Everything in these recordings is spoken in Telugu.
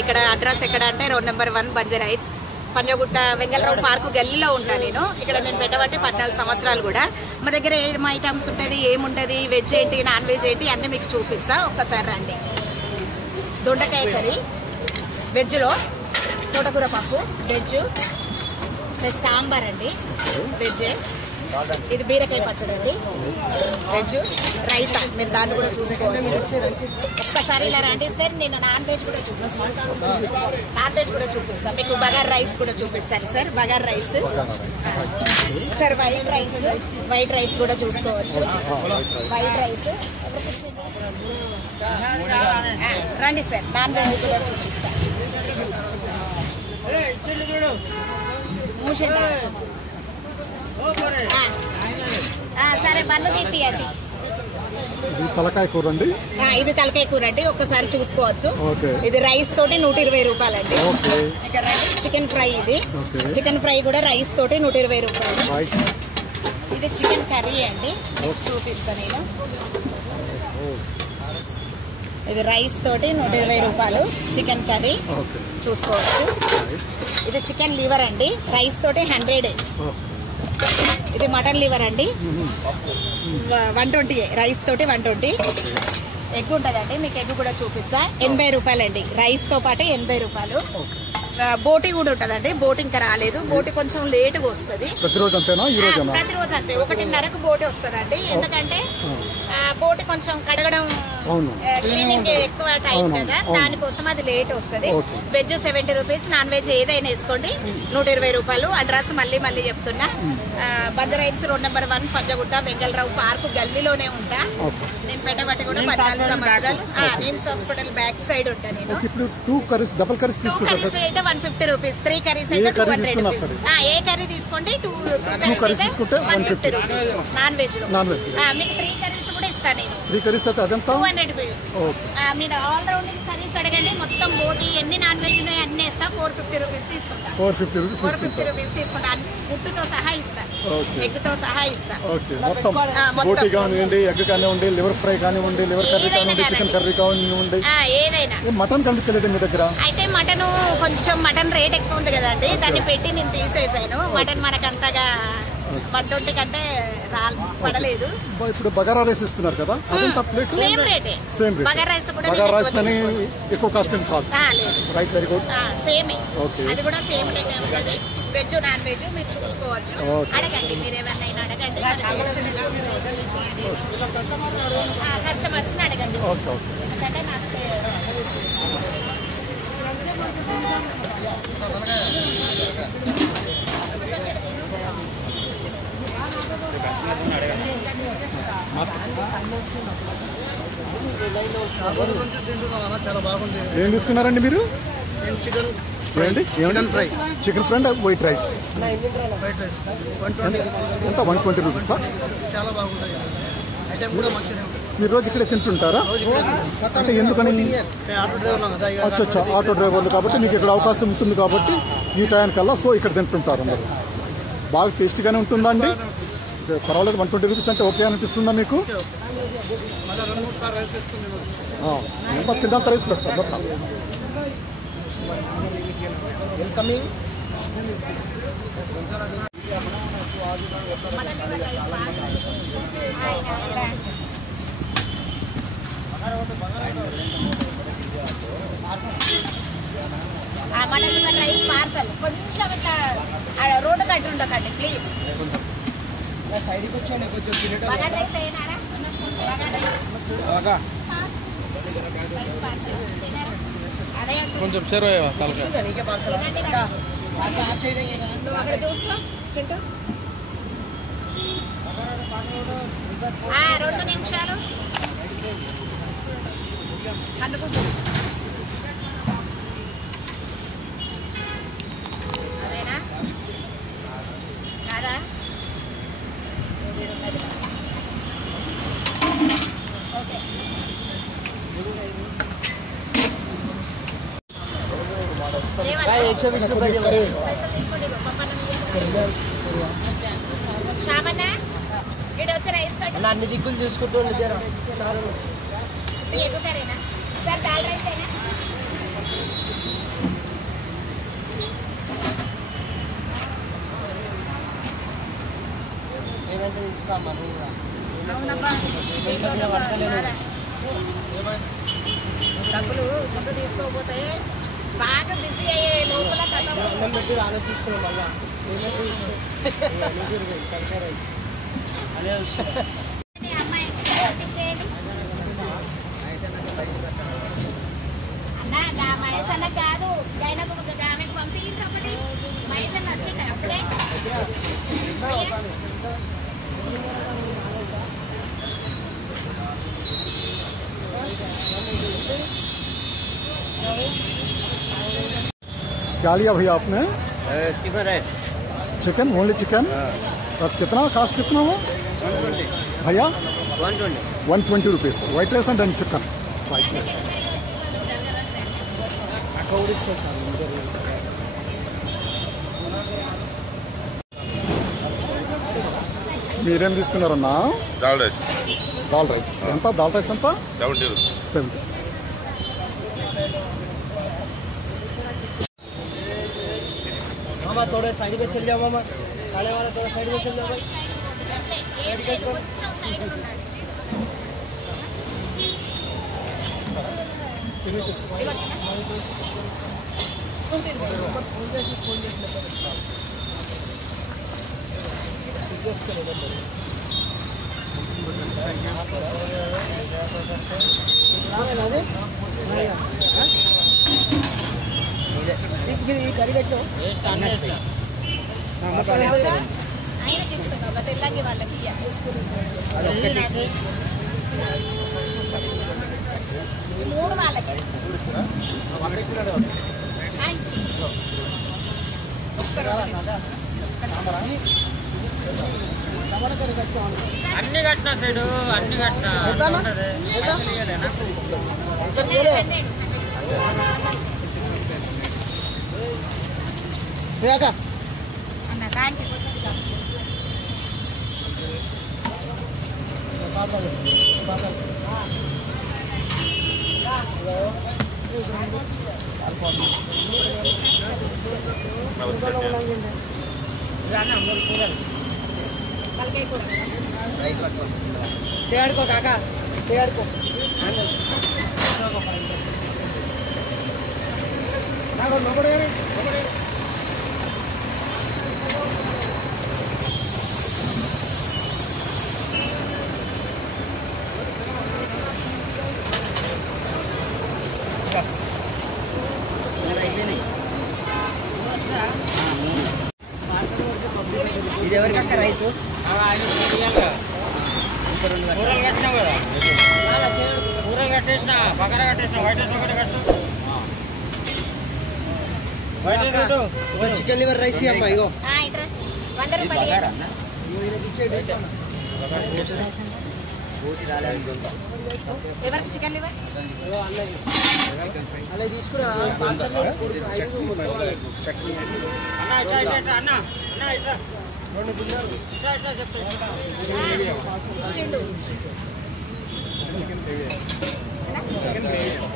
ఇక్కడ అడ్రస్ ఎక్కడ అంటే road number 1 Banjara Hills, Panjagutta Vengala Rao park గల్లీలో ఉంటా నేను. ఇక్కడ నేను పెట్టబట్టి 14 సంవత్సరాలు కూడా. మా దగ్గర ఏం ఐటమ్స్ ఉంటుంది, ఏముంటుంది, వెజ్ ఏంటి, నాన్ వెజ్ ఏంటి అన్నీ మీకు చూపిస్తా. ఒక్కసారి రండి. దొండకాయ కర్రీ వెజ్లో, తోటకూర పప్పు వెజ్, సాంబార్ అండి వెజ్, ఇది బీరకాయ పచ్చడి అండి వెజ్, రైతా మీరు దాన్ని కూడా చూసుకోవచ్చు. ఒక్కసారి ఇలా రండి సార్. నేను నాన్ వెజ్ కూడా చూపిస్తాను మీకు. బగార్ రైస్ కూడా చూపిస్తాను sir. Bagar rice sir, white rice కూడా చూసుకోవచ్చు. వైట్ రైస్ రండి సార్. నాన్ వెజ్ కూడా చూపిస్తాను. సరే బండ్లు తిట్టియండి. తలకాయ కూర అండి. ఇది తలకాయ కూర అండి. ఒక్కసారి చూసుకోవచ్చు. ఇది రైస్ తోటి 120 రూపాయలండి. చికెన్ ఫ్రై, ఇది చికెన్ ఫ్రై కూడా రైస్ తోటి 120 రూపాయలు. ఇది చికెన్ కర్రీ అండి, చూపిస్తాను నేను. ఇది రైస్ తోటి 120 రూపాయలు చికెన్ కర్రీ చూసుకోవచ్చు. ఇది చికెన్ లివర్ అండి, రైస్ తోటి 100. ఇది మటన్ లివర్ అండి, 120 రైస్ తోటి 120. ఎగ్ ఉంటుందండి, మీకు ఎగ్ కూడా చూపిస్తా. 80 రూపాయలండి రైస్ తో పాటు 80 రూపాయలు. బోటి కూడా ఉంటదండి. బోటి ఇంకా రాలేదు, బోటి కొంచెం లేటుగా వస్తుంది. ప్రతిరోజు అంతే 1:30కు బోటి వస్తుందండి. ఎందుకంటే బోటి కొంచెం కడగడం క్లీనింగ్ ఎక్కువ టైం కదా, దానికోసం అది లేట్ వస్తుంది. వెజ్ 70 రూపీస్, నాన్ వెజ్ ఏదైనా వేసుకోండి 120 రూపాయలు. అడ్రస్ మళ్ళీ చెప్తున్నా. Banjara Hills road number 1 Panjagutta Vengala Rao park గల్లీలోనే ఉంటా నేను. పెట్టబట్టి కూడా 14 సంవత్సరాలు. నిమ్స్ హాస్పిటల్ బ్యాక్ సైడ్ ఉంటా నేను. 2 కర్రీస్ అయితే 150 రూపీస్, 3 కర్రీస్ అయితే 200 రూపీస్. ఏ కర్రీ తీసుకోండి 2 కర్రీస్ అయితే 150 రూపీస్. నాన్ వెజ్ లో మీకు 3 కర్రీస్ కూడా ఇస్తాను నేను. 3 కర్రీస్ అయితే 200. మీరు ఆల్ రౌండింగ్ కర్రీస్ అడగండి, మొత్తం బోటి ఎన్ని నాన్ వెజ్ ఉన్నాయి అన్ని వేస్తా. 450 రూపీస్ తీసుకుంటా. 450 రూపీస్ తీసుకుంటా. ముట్టుతో సహా ఇస్తా, ఎగ్ తో సహా ఇస్తా. బోటి కానివ్వండి, ఎగ్ కానివ్వండి, లివర్ ఫ్రై కానివ్వండి, లివర్ కర్రీ కానివ్వండి, చికెన్ కర్రీ కానివ్వండి, ఏదైనా. మటన్ కనిపించలేదు మీ దగ్గర? అయితే మటన్ రేట్ ఎక్కువ ఉంది కదండి, దాన్ని పెట్టి నేను తీసేసాను. మటన్ మనకు అంతగా 120 కంటే పడలేదు. ఇప్పుడు బగారా రైస్ ఇస్తున్నారు కదా, సేమ్ రేటే. బగారా రైస్ కూడా ఎక్కువ కాస్ట్ కాదు, రైట్? Very good. సేమ్ అది కూడా సేమ్ రేటే ఉంటుంది. వెజ్ నాన్ వెజ్ మీరు చూసుకోవచ్చు. అడగండి, మీరు ఏమన్నా అడగండి, కస్టమర్స్ అడగండి. ఎందుకంటే నాకు ఏం తీసుకున్నారండి మీరు? Chicken fry, chicken fry, white rice ఎంత? 120 రూపీస్. చాలా బాగుంటుంది. మీరు రోజు ఇక్కడే తింటుంటారా? అంటే ఎందుకని? ఆటో డ్రైవర్లు కాబట్టి మీకు ఇక్కడ అవకాశం ఉంటుంది కాబట్టి ఈ టైంకల్లా సో ఇక్కడ తింటుంటారు అందరు. బాగా టేస్టీగానే ఉంటుందా అండి? పర్వాలేదు. 120 రూపీస్ అంటే ఓకే అనిపిస్తుందా మీకు? ఎంత తిందంత రైస్ పెడతారు. Welcoming. Mutton liver rice parcel కొంచెం ఇట్లా రోడ్డు కట్టి ఉండకండి ప్లీజ్. బగార్ రైస్ అయినారా? కొంచెం అక్కడ చూసుకో చింటూ. 2 నిమిషాలు కనుకుంటు. అదేనా కాదా? ఓకే. శ్యామన్నా ఇక్కడ వచ్చి రైస్ కట్టు. అన్ని దిక్కులు చూసుకుంటూ ఎగ్గు కర్రీనా సార్? దాల్ రైస్ అయినా అవునబ్బా డబ్బులు ముందు తీసుకోకపోతే బాగా బిజీ అయ్యే లోపల అమ్మాయి అన్న మహేష్ అన్న కాదు ఆయనకు ఆమెకు పంపించండి మహేష్ అన్న వచ్చిండే అప్పుడే क्या लिया भैया आपने? चिकन है। Chicken only chicken? बस कितना कास्ट कितना हो भैया? 120 rupees white rice and chicken white rice. మీరేం తీసుకున్నారన్నా? दाल राइस ఎంత? దాల్ రైస్ ఎంత? 70 रुपीस। 70 रुपीस। मामा थोड़े साइड में चल जाओ मामा, खाने वाला थोड़ा साइड में चल जाओ भाई। కర్రీ కట్టు తెల్లంగి వాళ్ళకి మూడు వాళ్ళకి అన్ని కట్టినా సైడు అన్ని కట్టినా అన్న థ్యాంక్ యూ చేయాడుకో కాకా చేయాడుకో ఇది ఎవరికక్క రైస్ కూరలు కట్టినావు కదా కూరలు కట్టేసిన పక్కన కట్టేసిన వైట్ రైస్ ఒకటి కట్టు వైట్ రైస్ కట్టు చికెన్ లివర్ రైస్ అమ్మా ఇగో 100 రూపాయలు ఎవరికి చికెన్ లివర్ అలా తీసుకురా అన్న రెండు బిల్లు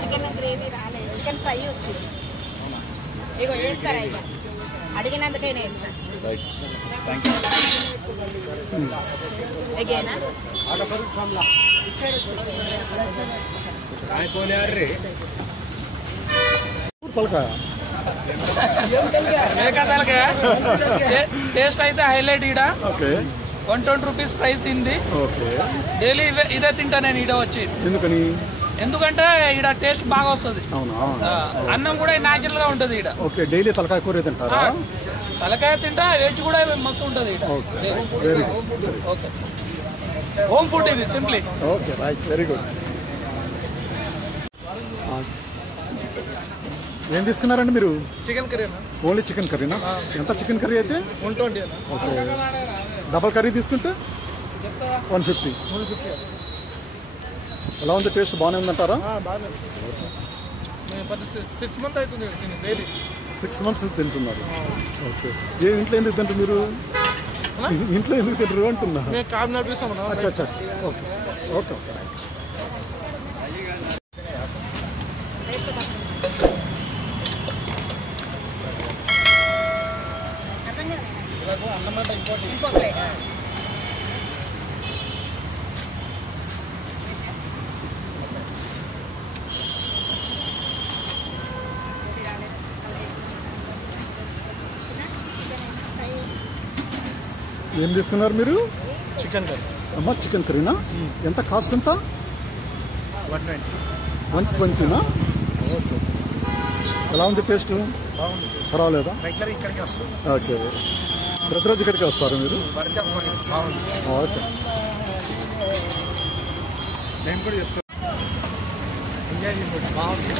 చికెన్ గ్రేవీ రాలేదు చికెన్ ఫ్రై వచ్చింది ఇగో వేస్తారా ఇక అడిగినందుకైనా వేస్తా ఎగేనా టేస్ట్ అయితే హైలైట్ ఈడ 120 రూపీస్ ప్రైస్ తింది డైలీ ఇదే తింటా నేను ఈడ వచ్చి ఎందుకంటే ఈడ టేస్ట్ బాగా వస్తుంది అన్నం కూడా న్యాచురల్ గా ఉంటది ఈడ డైలీ తలకాయ కూర తింటారా తలకాయ తింటా వెజ్ కూడా మస్తు ఉంటది ఈడ హోమ్ ఫుడ్ ఇది simply okay right very good ఏం తీసుకున్నారండి మీరు చికెన్ కర్రీ ఓన్లీ చికెన్ కర్రీనా ఎంత చికెన్ కర్రీ అయితే 120 ఓకే డబల్ కర్రీ తీసుకుంటే 150 ఎలా ఉంది టేస్ట్ బాగానే ఉందంటారా 6 మంత్స్ అవుతుంది డైలీ 6 మంత్స్ తింటున్నారు ఓకే ఏ ఇంట్లో ఎందుకు తింటారు మీరు ఇంట్లో ఎందుకు తింటారు అంటున్నా క్యాబ్ నడిపిస్తాం అచ్చా ఓకే ఓకే ఓకే ఏం తీసుకున్నారు మీరు? Chicken curry. అమ్మా చికెన్ కర్రీనా? ఎంత కాస్ట్ ఎంత? 120నా? ఓకే. ఎలా ఉంది టేస్ట్? పర్వాలేదా? ఓకే. ప్రతిరోజు ఇక్కడికి వస్తారు మీరు? ఓకే. నేను కూడా చెప్తాను. బాగుంది.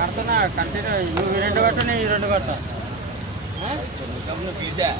కడుతున్నా కంటిన్యూ నువ్వు 2 కట్టు నేను 2 కట్టా పిజ్జా